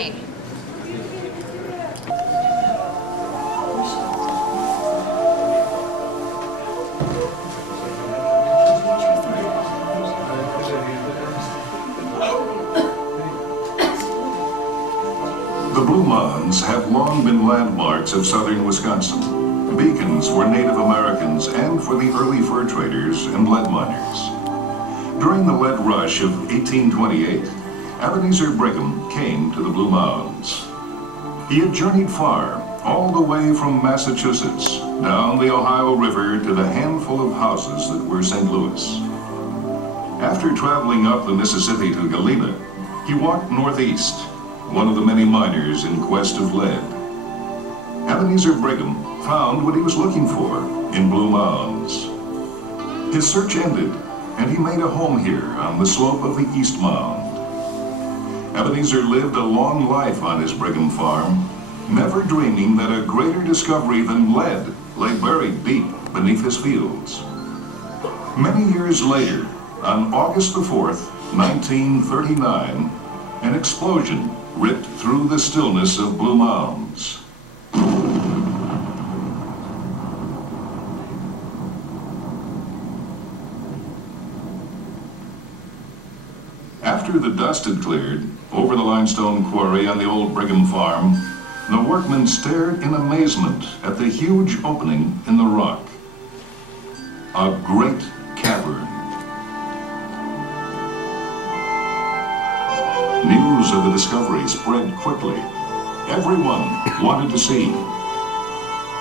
way. The Blue Mounds have long been landmarks of southern Wisconsin, beacons for Native Americans and for the early fur traders and lead miners. During the lead rush of 1828, Ebenezer Brigham came to the Blue Mounds. He had journeyed far, all the way from Massachusetts, down the Ohio River to the handful of houses that were St. Louis. After traveling up the Mississippi to Galena, he walked northeast, one of the many miners in quest of lead. Ebenezer Brigham found what he was looking for in Blue Mounds. His search ended, and he made a home here on the slope of the East Mound. Ebenezer lived a long life on his Brigham farm, never dreaming that a greater discovery than lead lay buried deep beneath his fields. Many years later, on August the 4th, 1939, an explosion ripped through the stillness of Blue Mounds. After the dust had cleared over the limestone quarry on the old Brigham farm, the workmen stared in amazement at the huge opening in the rock. A great cavern. News of the discovery spread quickly. Everyone wanted to see.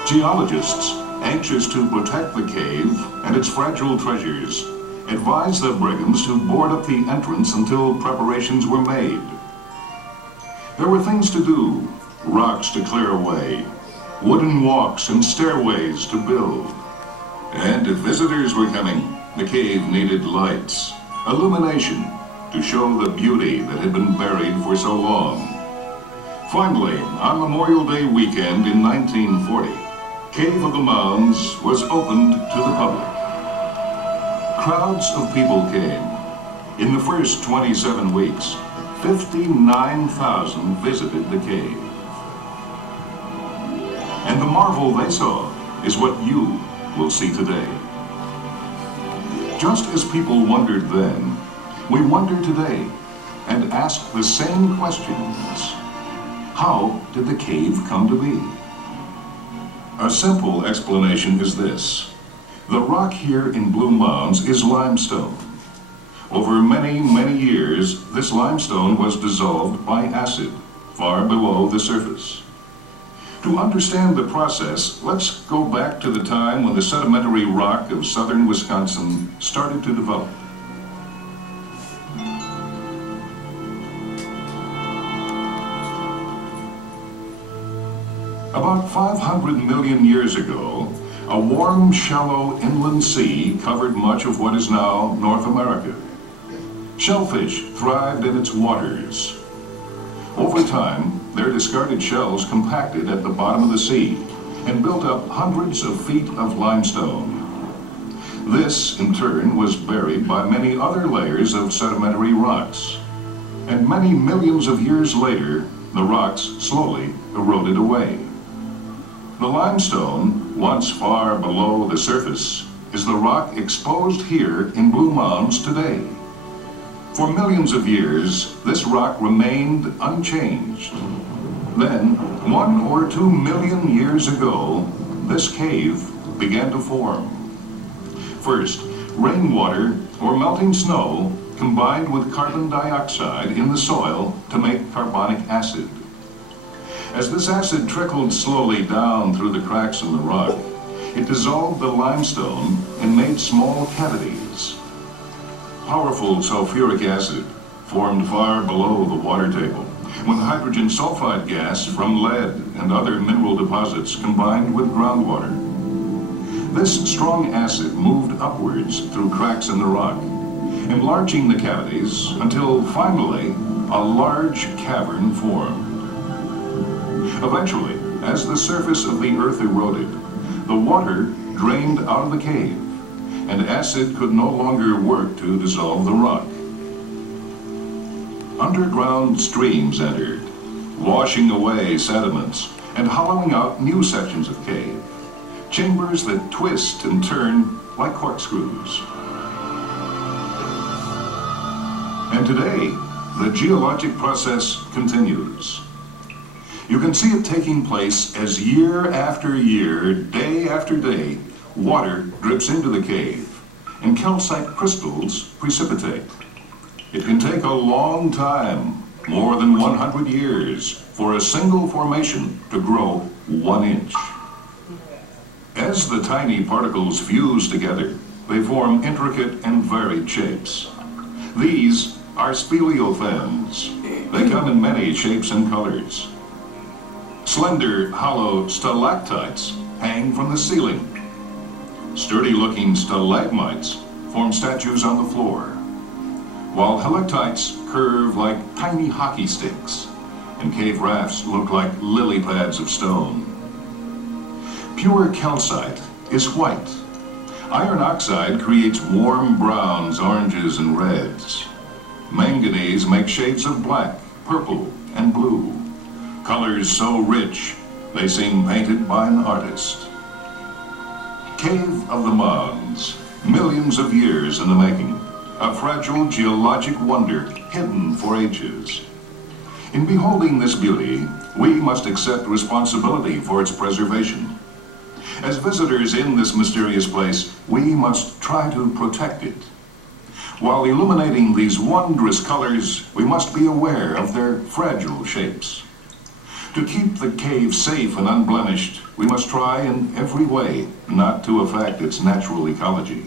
Geologists, anxious to protect the cave and its fragile treasures, advised the Brighams to board up the entrance until preparations were made. There were things to do, rocks to clear away, wooden walks and stairways to build. And if visitors were coming, the cave needed lights, illumination, to show the beauty that had been buried for so long. Finally, on Memorial Day weekend in 1940, Cave of the Mounds was opened to the public. Crowds of people came. In the first 27 weeks, 59,000 visited the cave. And the marvel they saw is what you will see today. Just as people wondered then, we wonder today and ask the same questions. How did the cave come to be? A simple explanation is this. The rock here in Blue Mounds is limestone. Over many, many years, this limestone was dissolved by acid far below the surface. To understand the process, let's go back to the time when the sedimentary rock of southern Wisconsin started to develop. About 500 million years ago, a warm, shallow inland sea covered much of what is now North America. Shellfish thrived in its waters. Over time, their discarded shells compacted at the bottom of the sea and built up hundreds of feet of limestone. This, in turn, was buried by many other layers of sedimentary rocks. And many millions of years later, the rocks slowly eroded away. The limestone, once far below the surface, is the rock exposed here in Blue Mounds today. For millions of years, this rock remained unchanged. Then, 1 or 2 million years ago, this cave began to form. First, rainwater or melting snow combined with carbon dioxide in the soil to make carbonic acid. As this acid trickled slowly down through the cracks in the rock, it dissolved the limestone and made small cavities. Powerful sulfuric acid formed far below the water table, when hydrogen sulfide gas from lead and other mineral deposits combined with groundwater. This strong acid moved upwards through cracks in the rock, enlarging the cavities until finally a large cavern formed. Eventually, as the surface of the earth eroded, the water drained out of the cave, and acid could no longer work to dissolve the rock. Underground streams entered, washing away sediments and hollowing out new sections of cave. Chambers that twist and turn like corkscrews. And today, the geologic process continues. You can see it taking place as year after year, day after day, water drips into the cave and calcite crystals precipitate. It can take a long time, more than 100 years, for a single formation to grow 1 inch. As the tiny particles fuse together, they form intricate and varied shapes. These are speleothems. They come in many shapes and colors. Slender, hollow stalactites hang from the ceiling. Sturdy-looking stalagmites form statues on the floor, while helictites curve like tiny hockey sticks, and cave rafts look like lily pads of stone. Pure calcite is white. Iron oxide creates warm browns, oranges, and reds. Manganese makes shades of black, purple, and blue. Colors so rich, they seem painted by an artist. Cave of the Mounds, millions of years in the making. A fragile geologic wonder hidden for ages. In beholding this beauty, we must accept responsibility for its preservation. As visitors in this mysterious place, we must try to protect it. While illuminating these wondrous colors, we must be aware of their fragile shapes. To keep the cave safe and unblemished, we must try in every way not to affect its natural ecology.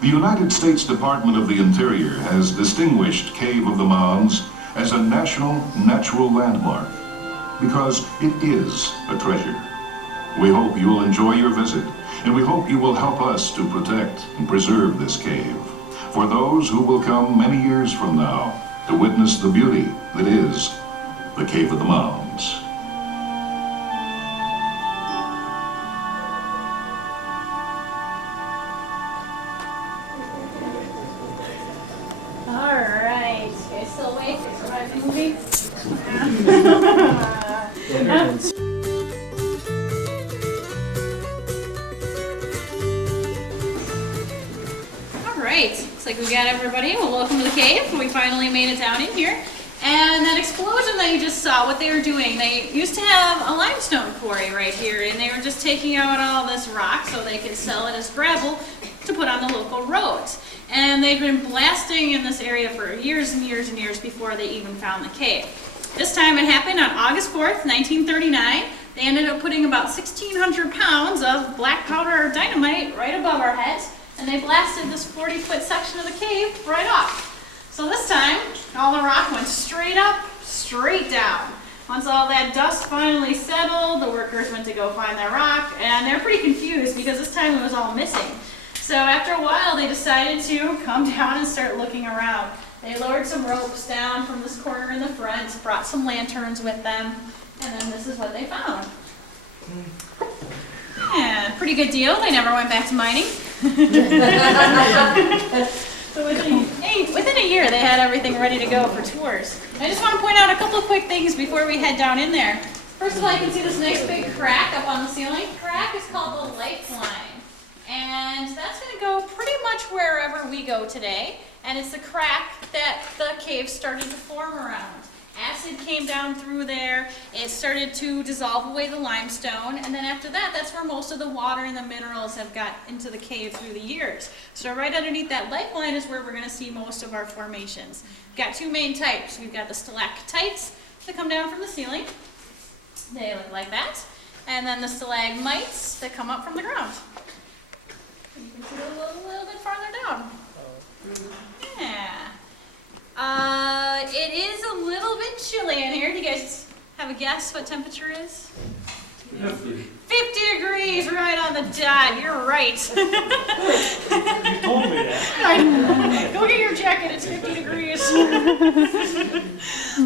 The United States Department of the Interior has distinguished Cave of the Mounds as a national natural landmark because it is a treasure. We hope you will enjoy your visit, and we hope you will help us to protect and preserve this cave for those who will come many years from now to witness the beauty that is the Cave of the Mounds. Looks like we got everybody. Well, welcome to the cave. We finally made it down in here. And that explosion that you just saw, what they were doing, they used to have a limestone quarry right here, and they were just taking out all this rock so they could sell it as gravel to put on the local roads. And they've been blasting in this area for years and years and years before they even found the cave. This time it happened on August 4th, 1939. They ended up putting about 1,600 pounds of black powder dynamite right above our heads, and they blasted this 40-foot section of the cave right off. So this time, all the rock went straight up, straight down. Once all that dust finally settled, the workers went to go find that rock, and they're pretty confused because this time it was all missing. So after a while, they decided to come down and start looking around. They lowered some ropes down from this corner in the front, brought some lanterns with them, and then this is what they found. Yeah, pretty good deal. They never went back to mining. So within a year, they had everything ready to go for tours. I just want to point out a couple of quick things before we head down in there. First of all, you can see this nice big crack up on the ceiling. Crack is called the lifeline, and that's going to go pretty much wherever we go today. And it's the crack that the cave started to form around. Acid came down through there, it started to dissolve away the limestone, and then after that, that's where most of the water and the minerals have got into the cave through the years. So right underneath that lifeline is where we're going to see most of our formations. We've got two main types. We've got the stalactites that come down from the ceiling. They look like that. And then the stalagmites that come up from the ground. And you can see a little bit farther down. Yeah. It is a little bit chilly in here. Do you guys have a guess what temperature is? 50. 50 degrees, right on the dot. You're right. You told me that. Go get your jacket. It's 50 degrees.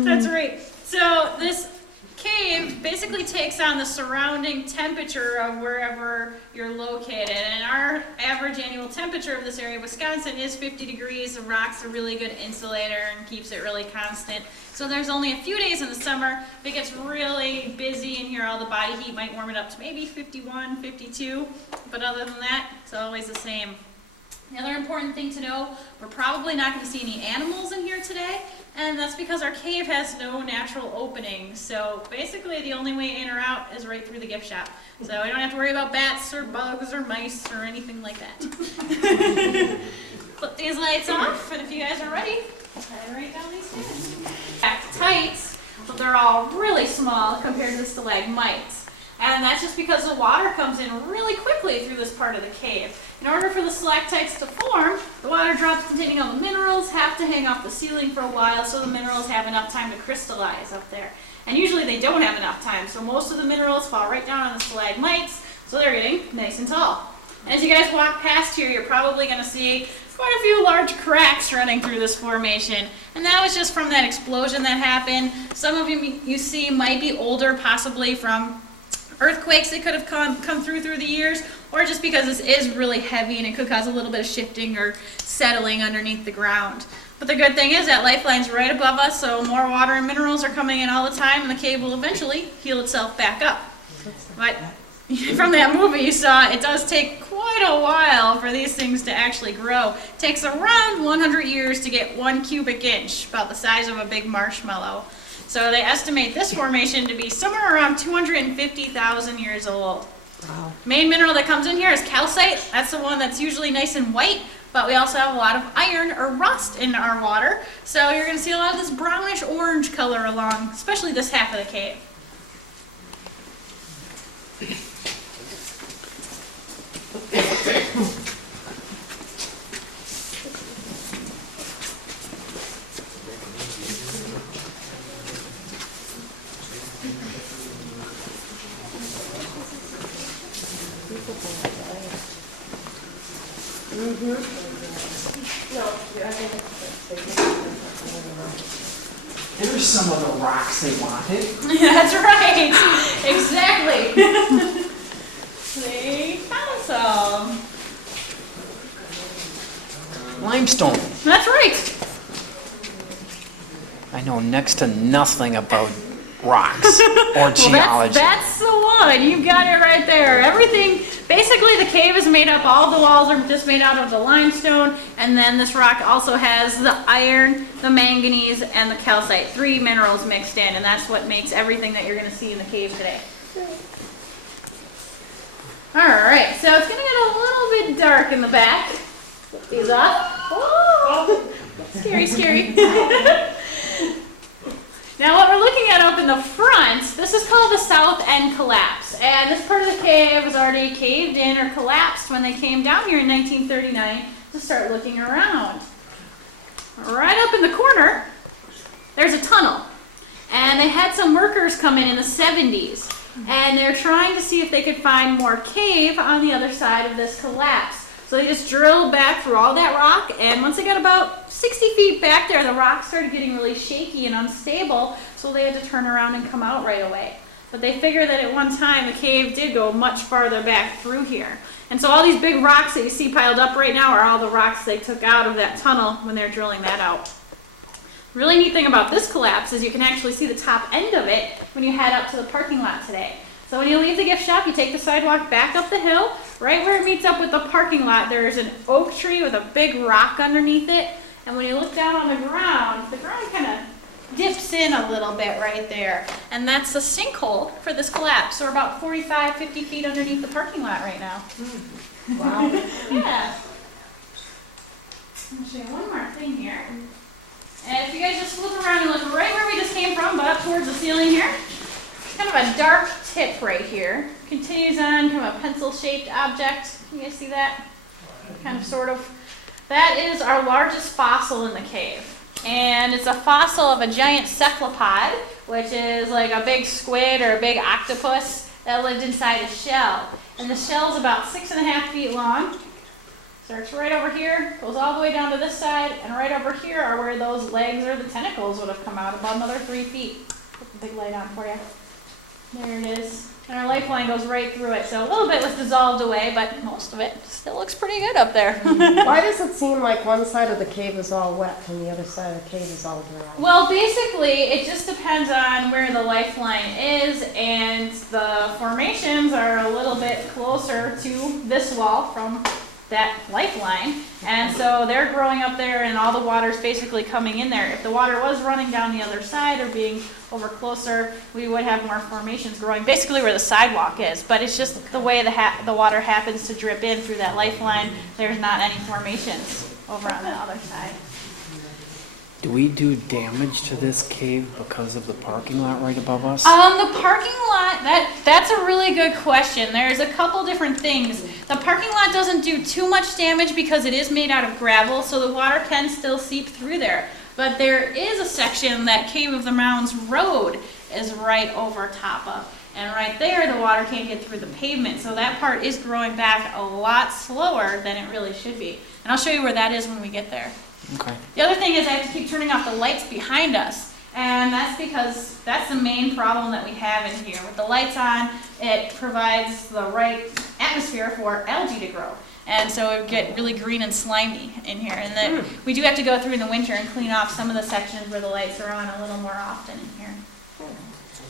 That's right. So this cave basically basically takes on the surrounding temperature of wherever you're located. And our average annual temperature of this area of Wisconsin is 50 degrees. The rock's a really good insulator and keeps it really constant. So there's only a few days in the summer. If it gets really busy in here, all the body heat might warm it up to maybe 51, 52. But other than that, it's always the same. The other important thing to know, we're probably not going to see any animals in here today, and that's because our cave has no natural openings. So basically the only way in or out is right through the gift shop. So we don't have to worry about bats or bugs or mice or anything like that. Flip these lights off, and if you guys are ready, head right down these stairs. Stalactites, but they're all really small compared to the stalagmites. And that's just because the water comes in really quickly through this part of the cave. In order for the stalactites to form, the water drops containing all the minerals have to hang off the ceiling for a while so the minerals have enough time to crystallize up there. And usually they don't have enough time, so most of the minerals fall right down on the stalagmites, so they're getting nice and tall. And as you guys walk past here, you're probably going to see quite a few large cracks running through this formation. And that was just from that explosion that happened. Some of you see might be older, possibly from earthquakes that could have come through the years, or just because this is really heavy and it could cause a little bit of shifting or settling underneath the ground. But the good thing is that lifeline's right above us, so more water and minerals are coming in all the time, and the cave will eventually heal itself back up. But from that movie you saw, it does take quite a while for these things to actually grow. It takes around 100 years to get 1 cubic inch, about the size of a big marshmallow. So they estimate this formation to be somewhere around 250,000 years old. Wow. Main mineral that comes in here is calcite. That's the one that's usually nice and white, but we also have a lot of iron or rust in our water. So you're going to see a lot of this brownish orange color along, especially this half of the cave. There's some of the rocks they wanted. That's right. Exactly. They found some. Limestone. That's right. I know next to nothing about rocks or geology. That's the one. You got it right there. Everything, basically the cave is made up, all the walls are just made out of the limestone, and then this rock also has the iron, the manganese, and the calcite. 3 minerals mixed in, and that's what makes everything that you're going to see in the cave today. Alright, so it's going to get a little bit dark in the back. Flip these off. Oh, scary, scary. Now what we're looking at up in the front, this is called the south end collapse. And this part of the cave was already caved in or collapsed when they came down here in 1939 to start looking around. Right up in the corner, there's a tunnel. And they had some workers come in the 70s. And they're trying to see if they could find more cave on the other side of this collapse. So they just drilled back through all that rock, and once they got about 60 feet back there, the rock started getting really shaky and unstable, so they had to turn around and come out right away. But they figured that at one time the cave did go much farther back through here. And so all these big rocks that you see piled up right now are all the rocks they took out of that tunnel when they're drilling that out. The really neat thing about this collapse is you can actually see the top end of it when you head up to the parking lot today. So when you leave the gift shop, you take the sidewalk back up the hill. Right where it meets up with the parking lot, there is an oak tree with a big rock underneath it. And when you look down on the ground kind of dips in a little bit right there. And that's the sinkhole for this collapse. So we're about 45, 50 feet underneath the parking lot right now. Wow. Yeah. I'll show you one more thing here. And if you guys just flip around and look right where we just came from, but up towards the ceiling here, kind of a dark tip right here. Continues on, kind of a pencil-shaped object. Can you guys see that? Kind of, sort of. That is our largest fossil in the cave. And it's a fossil of a giant cephalopod, which is like a big squid or a big octopus that lived inside a shell. And the shell's about 6.5 feet long. Starts right over here, goes all the way down to this side, and right over here are where those legs or the tentacles would have come out, about another 3 feet. Put the big light on for you. There it is. And our lifeline goes right through it, so a little bit was dissolved away, but most of it still looks pretty good up there. Why does it seem like one side of the cave is all wet and the other side of the cave is all dry? Well, basically, it just depends on where the lifeline is, and the formations are a little bit closer to this wall from that lifeline, and so they're growing up there and all the water's basically coming in there. If the water was running down the other side or being over closer, we would have more formations growing, basically where the sidewalk is, but it's just the way the water happens to drip in through that lifeline. There's not any formations over on the other side. Do we do damage to this cave because of the parking lot right above us? The parking lot, that's a really good question. There's a couple different things. The parking lot doesn't do too much damage because it is made out of gravel, so the water can still seep through there. But there is a section that Cave of the Mounds Road is right over top of. And right there, the water can't get through the pavement, so that part is growing back a lot slower than it really should be. And I'll show you where that is when we get there. Okay. The other thing is I have to keep turning off the lights behind us, and that's because that's the main problem that we have in here. With the lights on, it provides the right atmosphere for algae to grow, and so it would get really green and slimy in here. And then we do have to go through in the winter and clean off some of the sections where the lights are on a little more often in here.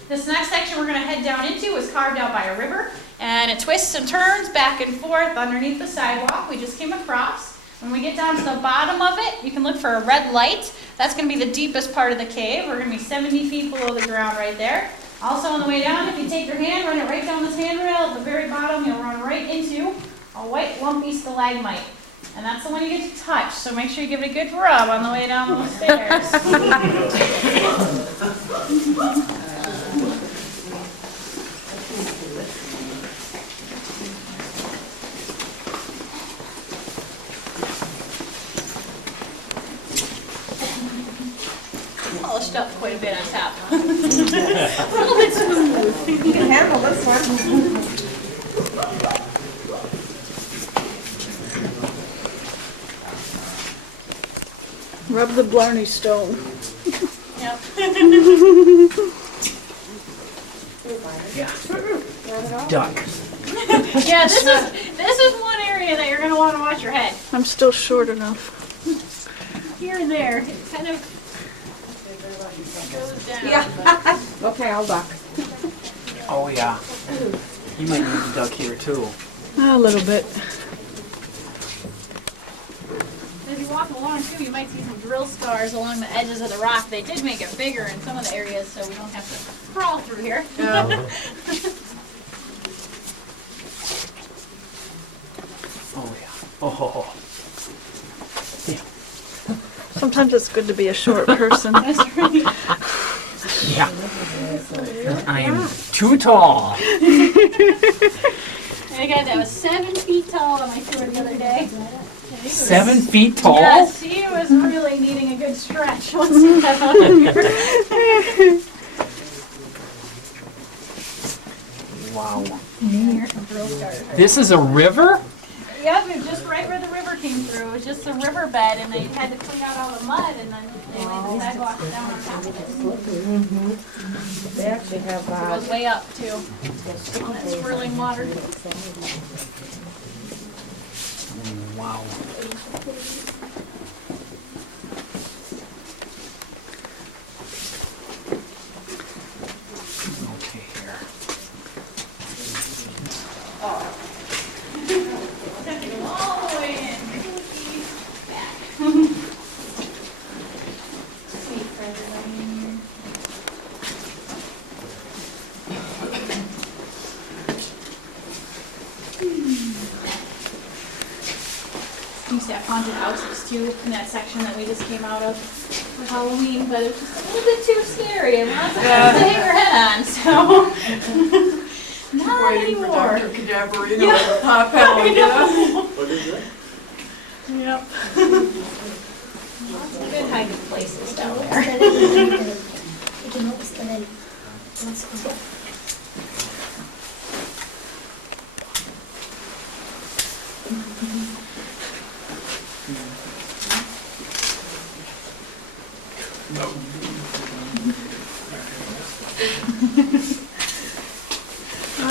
This next section we're going to head down into is carved out by a river, and it twists and turns back and forth underneath the sidewalk we just came across. When we get down to the bottom of it, you can look for a red light. That's going to be the deepest part of the cave. We're going to be 70 feet below the ground right there. Also on the way down, if you take your hand, run it right down this handrail, at the very bottom, you'll run right into a white lumpy stalagmite. And that's the one you get to touch, so make sure you give it a good rub on the way down those stairs. Polished up quite a bit on top. A little bit smooth. You can handle this one. Rub the Blarney Stone. Yep. Yeah. Duck. Yeah, this is one area that you're going to want to watch your head. I'm still short enough. Here and there, it kind of goes down. Yeah. Okay, I'll duck. Oh, yeah. You might need to duck here, too. A little bit. As you walk along too, you might see some drill scars along the edges of the rock. They did make it bigger in some of the areas, so we don't have to crawl through here. Oh, yeah. Oh. Sometimes it's good to be a short person. That's right. Yeah. I am too tall. I got that was 7 feet tall on my tour the other day. 7 feet tall? Yes, he was really needing a good stretch once he got out of here. Wow. Here's some drill scars. This is a river? Yep, it's just right where the river came through. It was just a riverbed, and they had to clean out all the mud, and then they laid the sidewalk down on top of it. They actually have It goes way up too. That swirling water. Wow. Okay, here. Have to go all the way in. Back. Sweet for everybody in here. We used to have haunted houses too in that section that we just came out of for Halloween, but it was just a little bit too scary and lots of things to hang your head on, so not anymore. Cadaverino to pop out. I know. What is that? Yep. Lots of good hiding places down there.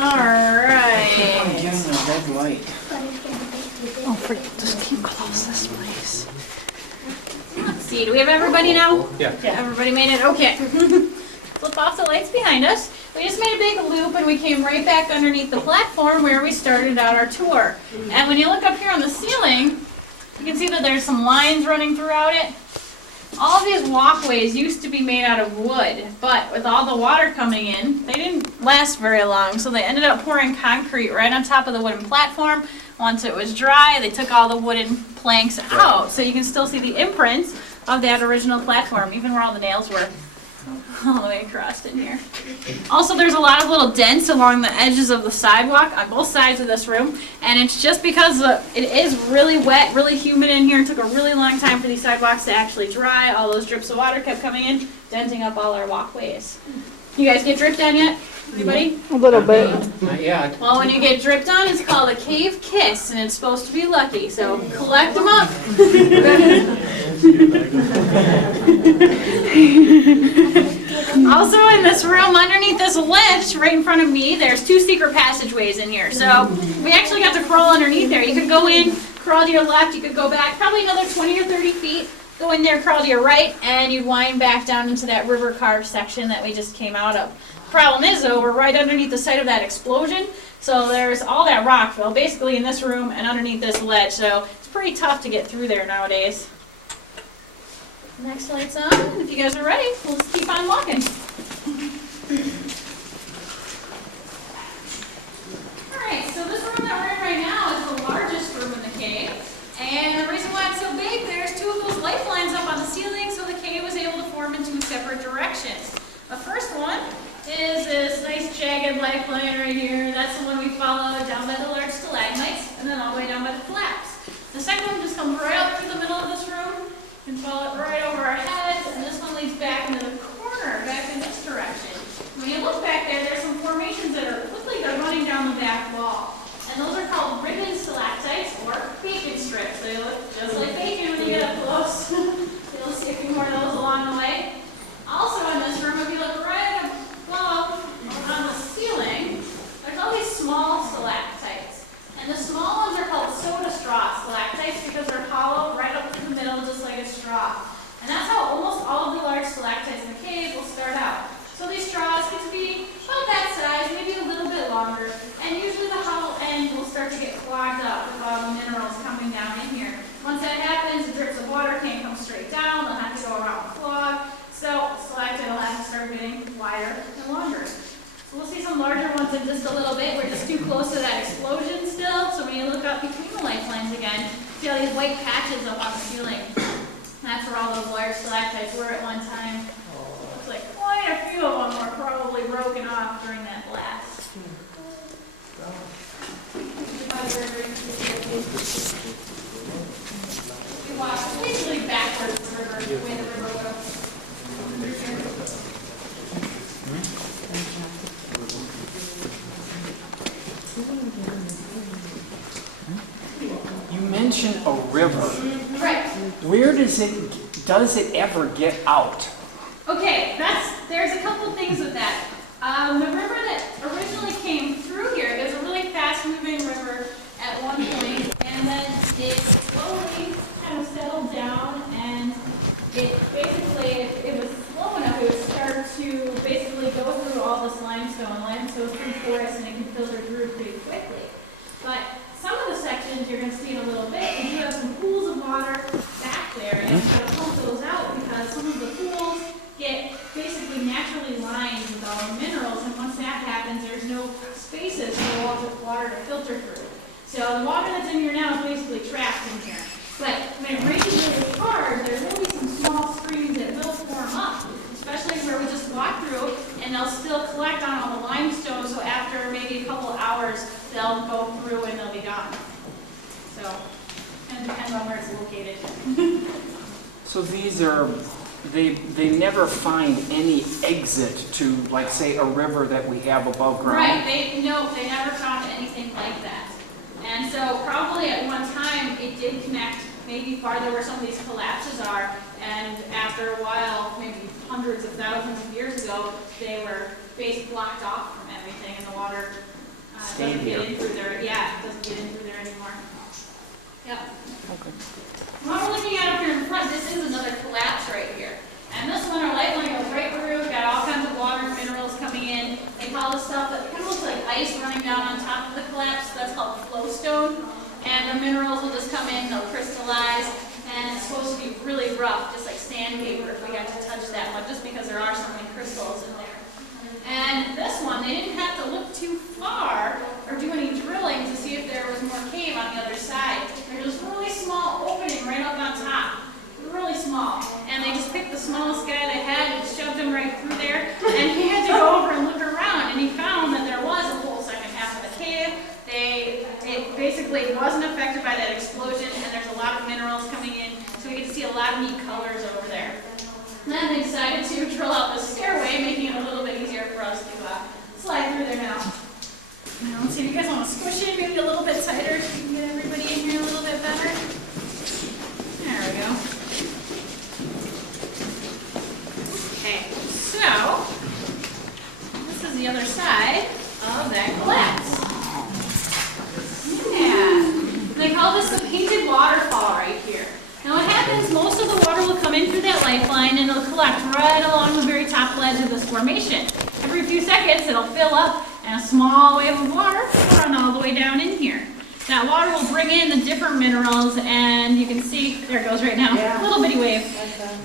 Alright. I'm getting a red light. Oh, just keep close this place. Let's see, do we have everybody now? Yeah. Everybody made it? Okay. Flip off the lights behind us. We just made a big loop and we came right back underneath the platform where we started out our tour. And when you look up here on the ceiling, you can see that there's some lines running throughout it. All of these walkways used to be made out of wood, but with all the water coming in, they didn't last very long, so they ended up pouring concrete right on top of the wooden platform. Once it was dry, they took all the wooden planks out, so you can still see the imprints of that original platform, even where all the nails were. All the way across in here. Also, there's a lot of little dents along the edges of the sidewalk on both sides of this room, and it's just because it is really wet, really humid in here. It took a really long time for these sidewalks to actually dry. All those drips of water kept coming in, denting up all our walkways. You guys get dripped on yet? Anybody? A little bit. Not yet. Well, when you get dripped on, it's called a cave kiss, and it's supposed to be lucky, so collect them up. Also in this room, underneath this ledge, right in front of me, there's 2 secret passageways in here. So we actually got to crawl underneath there. You could go in, crawl to your left, you could go back probably another 20 or 30 feet, go in there, crawl to your right, and you'd wind back down into that river carved section that we just came out of. Problem is, though, we're right underneath the site of that explosion, so there's all that rock fill basically in this room and underneath this ledge, so it's pretty tough to get through there nowadays. Next light's on. If you guys are ready, we'll just keep on walking. Alright, so this room that we're in right now is the largest room in the cave, and the reason why it's so big, there's 2 of those lifelines up on the ceiling, so the cave was able to form in 2 separate directions. The first one is this nice jagged lifeline right here. That's the one we followed down by the large stalagmites and then all the way down by the flaps. The second one just comes right up through the middle of this room and follow it right over our heads, and this one leads back into the corner, back in this direction. When you look back there, there's some formations that are looks like they're running down the back wall. And those are called ribbon stalactites or bacon strips. They look just like bacon when you get up close. You'll see a few more of those along the way. Also in this room, if you look right above on the ceiling, there's all these small stalactites. And the small ones are called soda straw stalactites because they're hollow right up through the middle just like a straw. And that's how almost all of the large stalactites in the cave will start out. So these straws get to be about that size, maybe a little bit longer, and usually the hollow end will start to get clogged up with all the minerals coming down in here. Once that happens, the drips of water can't come straight down, they'll have to go around and clog, so the stalactite will have to start getting wider and longer. So we'll see some larger ones in just a little bit. We're just too close to that explosion still, so when you look up between the lifelines again, see all these white patches up on the ceiling. That's where all those large stalactites were at one time. Looks like quite a few of them were probably broken off during that blast. We walk basically backwards the river, the way the river goes. You mentioned a river. Right. Where does it ever get out? Okay, there's a couple things with that. The river that originally came through here, it was a really fast-moving river at one point, and then it slowly kind of settled down, and it basically, if it was slow enough, it would start to basically go through all this limestone. Limestone through forests, and it can filter through pretty quickly. But some of the sections you're going to see in a little bit, and you have some pools of water back there, and you've got to pump those out because some of the pools get basically naturally lined with all the minerals, and once that happens, there's no spaces for all the water to filter through. So the water that's in here now is basically trapped in here. But when it rains really hard, there will be some small streams that will form up, especially where we just walked through, and they'll still collect on all the limestone, so after maybe a couple hours, they'll go through and they'll be gone. So, it depends on where it's located. So these are, they never find any exit to, like, say, a river that we have above ground? Right, they never found anything like that. And so probably at one time it did connect maybe farther where some of these collapses are, and after a while, maybe hundreds of thousands of years ago, they were basically blocked off from everything and the water Stayed doesn't get here. in through there. Yeah, it doesn't get in through there anymore. Yep. What we're looking at up here in front, this is another collapse right here. And this one, our light line goes right through, got all kinds of water and minerals coming in. They call this stuff that kind of looks like ice running down on top of the collapse. That's called flowstone. And the minerals will just come in, they'll crystallize. And it's supposed to be really rough, just like sandpaper if we got to touch that much, just because there are so many crystals in there. And this one, they didn't have to look too far or do any drilling to see if there was more cave on the other side. There's this really small opening right up on top. Really small. And they just picked the smallest guy they had and shoved him right through there. And he had to go over and look around, and he found that there was a whole second half of the cave. It basically wasn't affected by that explosion, and there's a lot of minerals coming in, so we get to see a lot of neat colors over there. And then they decided to drill out the stairway, making it a little bit easier for us to slide through there now. Now, let's see if you guys want to squish it maybe a little bit tighter so you can get everybody in here a little bit better. There we go. Okay, so this is the other side of that collapse. Yeah, they call this the painted waterfall right here. Now what happens, most of the water will come in through that lifeline and it'll collect right along the very top ledge of this formation. Every few seconds it'll fill up and a small wave of water will run all the way down in here. That water will bring in the different minerals, and you can see, there it goes right now, Yeah. little bitty wave.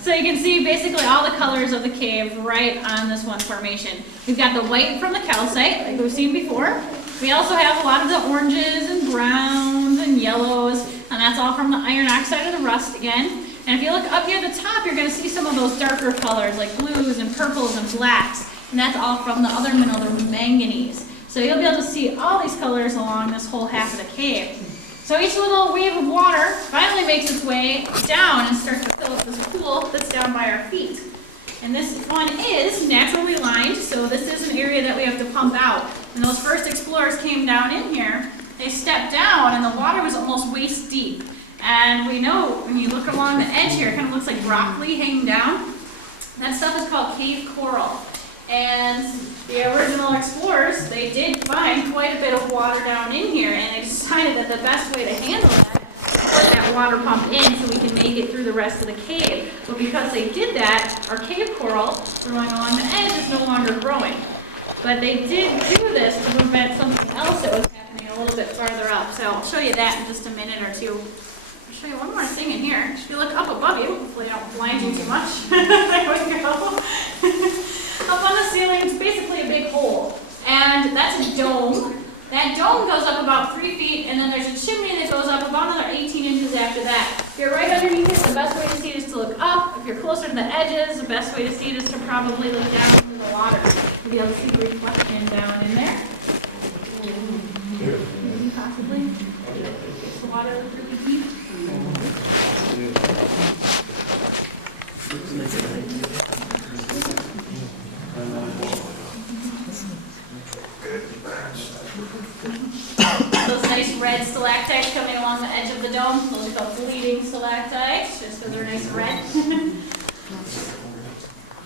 So you can see basically all the colors of the cave right on this one formation. We've got the white from the calcite, like we've seen before. We also have a lot of the oranges and browns and yellows, and that's all from the iron oxide or the rust again. And if you look up here at the top, you're going to see some of those darker colors like blues and purples and blacks, and that's all from the other mineral, the manganese. So you'll be able to see all these colors along this whole half of the cave. So each little wave of water finally makes its way down and starts to fill up this pool that's down by our feet. And this one is naturally lined, so this is an area that we have to pump out. When those first explorers came down in here, they stepped down and the water was almost waist deep. And we know when you look along the edge here, it kind of looks like broccoli hanging down. That stuff is called cave coral. And the original explorers, they did find quite a bit of water down in here, and they decided that the best way to handle that is to put that water pump in so we can make it through the rest of the cave. But because they did that, our cave coral growing along the edge is no longer growing. But they did do this to prevent something else that was happening a little bit farther up. So I'll show you that in just a minute or two. I'll show you one more thing in here. If you look up above you, hopefully I don't blind you too much. There we go. Up on the ceiling, it's basically a big hole, and that's a dome. That dome goes up about 3 feet, and then there's a chimney that goes up about another 18 inches after that. If you're right underneath it, the best way to see it is to look up. If you're closer to the edges, the best way to see it is to probably look down into the water. You'll be able to see the reflection down in there. Maybe possibly. The water looks really deep. Those nice red stalactites coming along the edge of the dome, those are called bleeding stalactites, just because they're nice and red.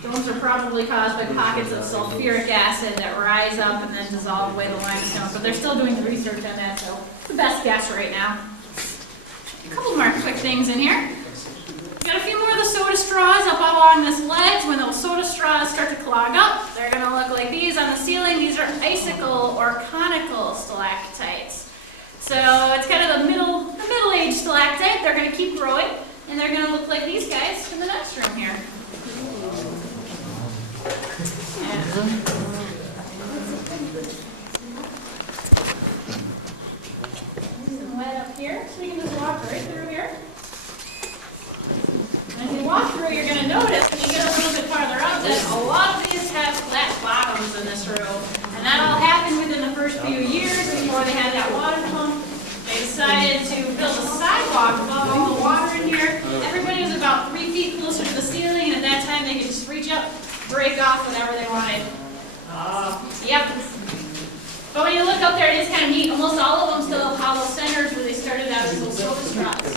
Domes are probably caused by pockets of sulfuric acid that rise up and then dissolve away the limestone, but they're still doing the research on that, so it's the best guess right now. A couple more quick things in here. Got a few more of the soda straws up along this ledge. When those soda straws start to clog up, they're going to look like these on the ceiling. These are icicle or conical stalactites. So it's kind of the middle-aged stalactite. They're going to keep growing, and they're going to look like these guys in the next room here. Yeah. Some wet up here, so you can just walk right through here. As you walk through, you're going to notice when you get a little bit farther out that a lot of these have flat bottoms in this room. And that all happened within the first few years before they had that water pump. They decided to build a sidewalk above all the water in here. Everybody was about 3 feet closer to the ceiling, and at that time they could just reach up, break off whatever they wanted. Yep. But when you look up there, it is kind of neat. Almost all of them still have hollow centers where they started out as little soda straws.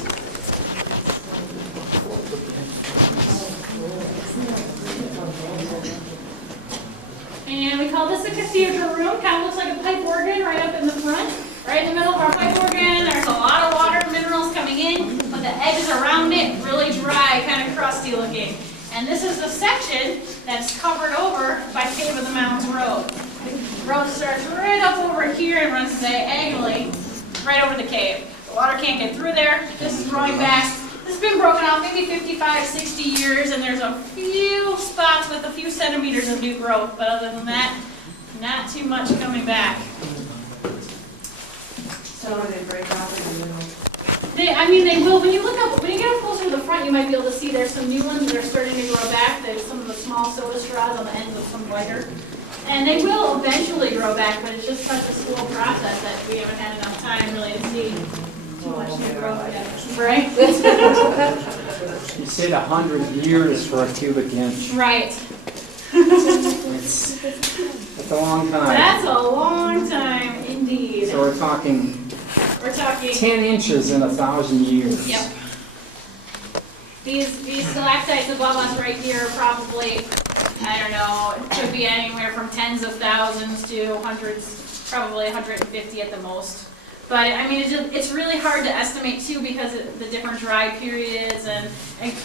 And we call call this a cathedral room. Kind of looks like a pipe organ right up in the front. Right in the middle of our pipe organ, there's a lot of water minerals coming in, but the edges around it really dry, kind of crusty looking. And this is the section that's covered over by Cave of the Mounds Road. The road starts right up over here and runs diagonally right over the cave. The water can't get through there. This is growing back. This has been broken off maybe 55, 60 years, and there's a few spots with a few centimeters of new growth, but other than that, not too much coming back. So they break off in the middle. They will. When you look up, when you get up closer to the front, you might be able to see there's some new ones that are starting to grow back. There's some of the small soda straws on the ends of some lighter. And they will eventually grow back, but it's just such a slow process that we haven't had enough time really to see too much new growth yet. Right? You said 100 years for a cubic inch. Right. That's a long time. That's a long time indeed. So we're talking 10 inches in 1,000 years. Yep. These stalactites above us right here are probably, I don't know, it could be anywhere from tens of thousands to hundreds, probably 150 at the most. But I mean, it's really hard to estimate too because of the different dry periods and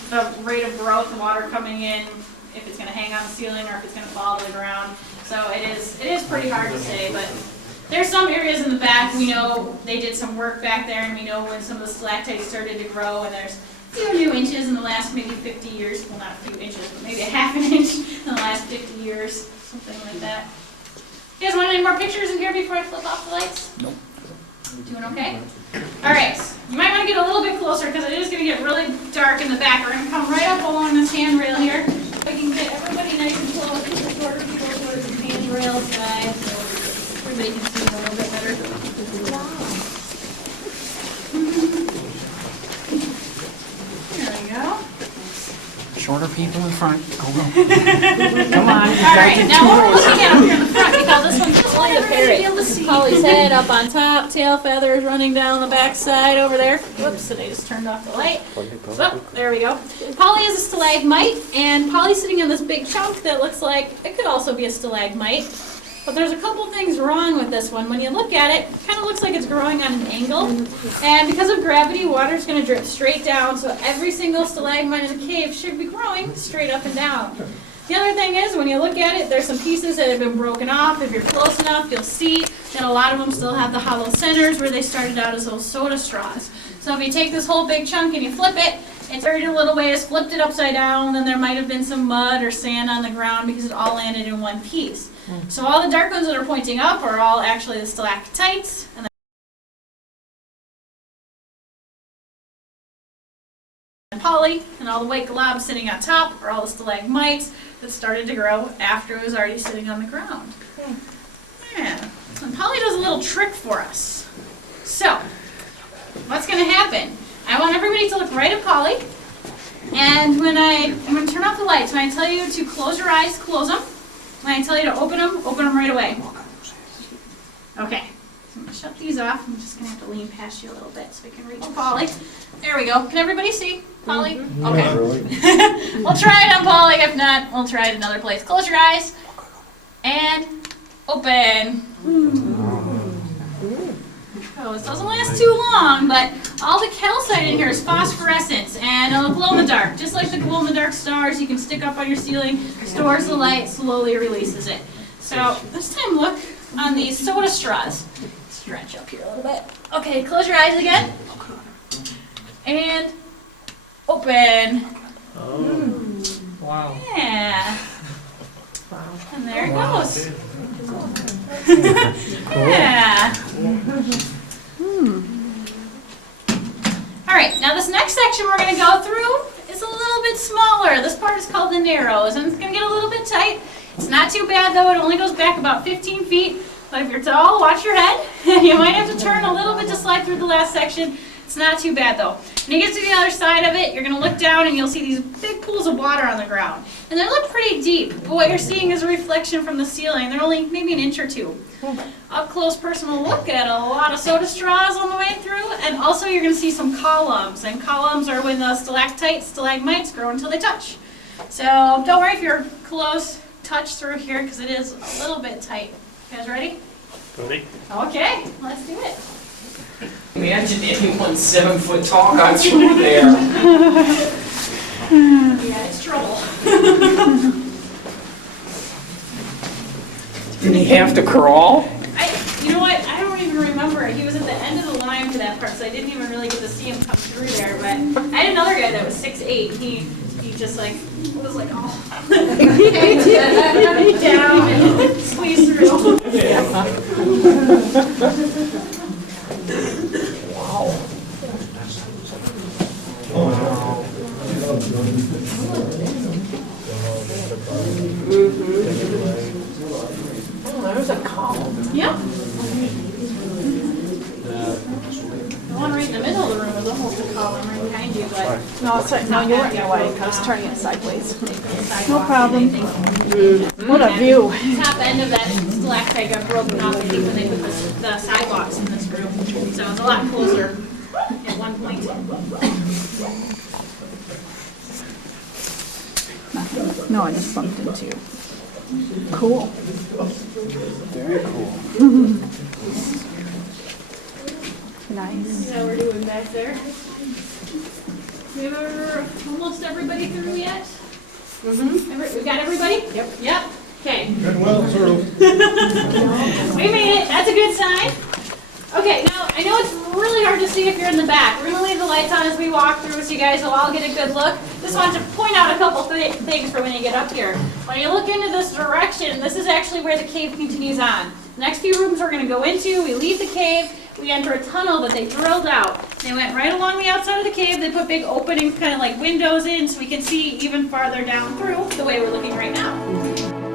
the rate of growth, the water coming in, if it's going to hang on the ceiling or if it's going to fall to the ground. So it is pretty hard to say, but there's some areas in the back, we know they did some work back there, and we know when some of the stalactites started to grow, and there's a few new inches in the last maybe 50 years. Well, not a few inches, but maybe a half an inch in the last 50 years, something like that. You guys want any more pictures in here before I flip off the lights? Nope. Doing okay? All right, you might want to get a little bit closer because it is going to get really dark in the back. We're going to come right up along this handrail here. If I can get everybody nice and close to the shorter people towards the handrail side so everybody can see it a little bit better. There we go. Shorter people in front. Go. Come on. All right, now what we're looking at up here in the front, because this one's just like a parrot. Polly's head up on top, tail feathers running down the back side over there. Whoops, and I just turned off the light. Oh, there we go. Polly is a stalagmite, and Polly's sitting in this big chunk that looks like it could also be a stalagmite. But there's a couple things wrong with this one. When you look at it, it kind of looks like it's growing on an angle. And because of gravity, water's going to drip straight down, so every single stalagmite in the cave should be growing straight up and down. The other thing is, when you look at it, there's some pieces that have been broken off. If you're close enough, you'll see that a lot of them still have the hollow centers where they started out as those soda straws. So if you take this whole big chunk and you flip it, it's buried a little ways, flipped it upside down, then there might have been some mud or sand on the ground because it all landed in one piece. So all the dark ones that are pointing up are all actually the stalactites, and then Polly, and all the white globs sitting on top are all the stalagmites that started to grow after it was already sitting on the ground. Yeah. And Polly does a little trick for us. So, what's going to happen? I want everybody to look right at Polly, and I'm going to turn off the lights. When I tell you to close your eyes, close them. When I tell you to open them right away. Okay, so I'm going to shut these off. I'm just going to have to lean past you a little bit so we can reach Polly. There we go. Can everybody see Polly? Okay. We'll try it on Polly. If not, we'll try it another place. Close your eyes and open. Oh, this doesn't last too long, but all the calcite in here is phosphorescence, and it'll glow in the dark. Just like the glow-in-the-dark stars you can stick up on your ceiling, stores the light, slowly releases it. So this time look on these soda straws. Stretch up here a little bit. Okay, close your eyes again. And open. Oh. Wow. Yeah. And there it goes. Yeah. All right, now this next section we're going to go through is a little bit smaller. This part is called the narrows, and it's going to get a little bit tight. It's not too bad, though. It only goes back about 15 feet. But if you're tall, watch your head. You might have to turn a little bit to slide through the last section. It's not too bad, though. When you get to the other side of it, you're going to look down, and you'll see these big pools of water on the ground. And they look pretty deep, but what you're seeing is a reflection from the ceiling. They're only maybe an inch or two. Up close personal look at a lot of soda straws on the way through, and also you're going to see some columns. And columns are when the stalactites, stalagmites grow until they touch. So don't worry if you're close touch through here because it is a little bit tight. You guys ready? Ready? Okay, let's do it. Imagine anyone 7 foot tall got through there. Yeah, it's trouble. Did he have to crawl? You know what? I don't even remember. He was at the end of the line for that part, so I didn't even really get to see him come through there. But I had another guy that was 6'8". He just like was like, oh, down and squeezed through. Oh, there's a column. Yep. The one right in the middle of the room is almost a column right behind you, but No, it's like, no, you weren't in the way, I was turning it sideways. no problem. What a view. Top end of that stalactite got broken off, I think, when they put the sidewalks in this group. So it was a lot closer at one point. No, I just bumped into you. Cool. Very cool. Nice. See how we're doing back there? We have almost everybody through yet? We got everybody? Yep. Yep. Okay. Good, well, sort of. We made it. That's a good sign. Okay, now I know it's really hard to see if you're in the back. We're going to leave the lights on as we walk through so you guys will all get a good look. Just wanted to point out a couple things for when you get up here. When you look into this direction, this is actually where the cave continues on. The next few rooms we're going to go into, we leave the cave, we enter a tunnel that they drilled out. They went right along the outside of the cave, they put big openings, kind of like windows in, so we can see even farther down through the way we're looking right now.